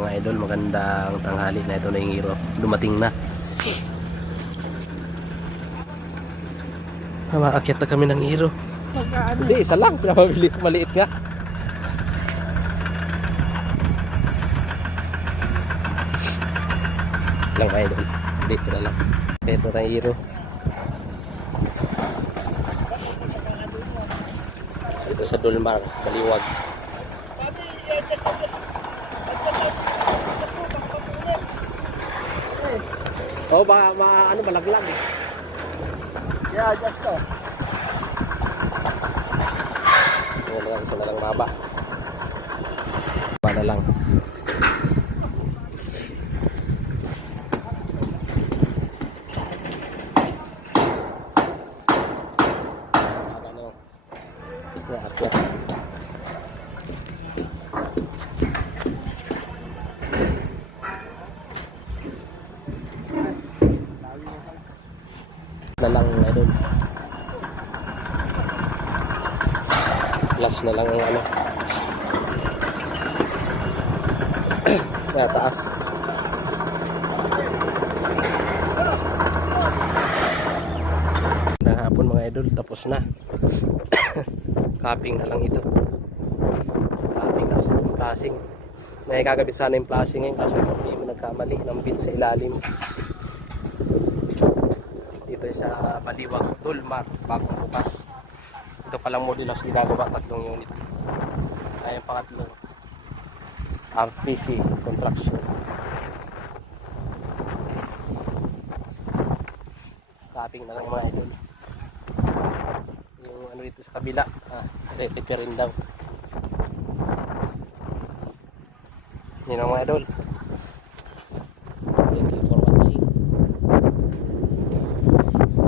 Mga idol, magandang tanghali na. Ito na yung hero, dumating na. Maakyat na kami ng hero. Hindi, isa lang, pinamabilit, maliit nga. Lang mga idol, dito na lang. Ito na yung hero. Ito sa Dulmar, Baliwag. Oh, ano malaglag eh. Yeah, just to. Ngayon lang, isa na lang maba. Para lang. Ano? Yeah, akyat. Na lang idol. Plus na lang ang ano. Kaya taas. Na hapon mga idol, tapos na. Capping na lang ito. Capping na sa itong flashing. May kagabit sana yung flashing ngayon kaso hindi mo nagkamali ng bit sa ilalim. Dito sa Baliwag, Dulmar, bagong bukas. Ito palang modulas ginagawa, 3 unit. Ay yung pangatlong RPC construction. Capping na lang mga idol. Yung ano dito sa kabila, repair rin daw. Yun ang mga idol.